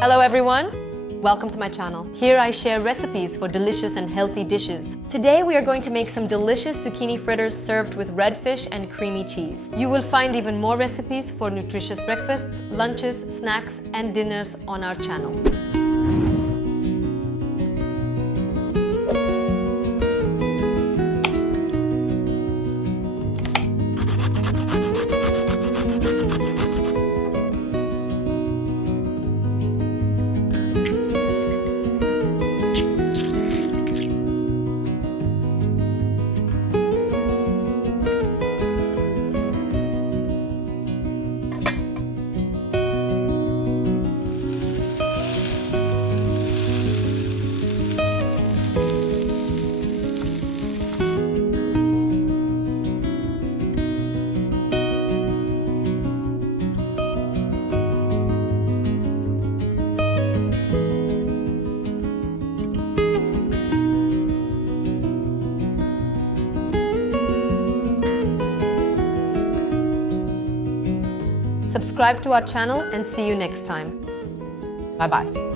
Hello everyone! Welcome to my channel. Here I share recipes for delicious and healthy dishes. Today we are going to make some delicious zucchini fritters served with red fish and creamy cheese. You will find even more recipes for nutritious breakfasts, lunches, snacks and dinners on our channel. Subscribe to our channel and see you next time. Bye-bye.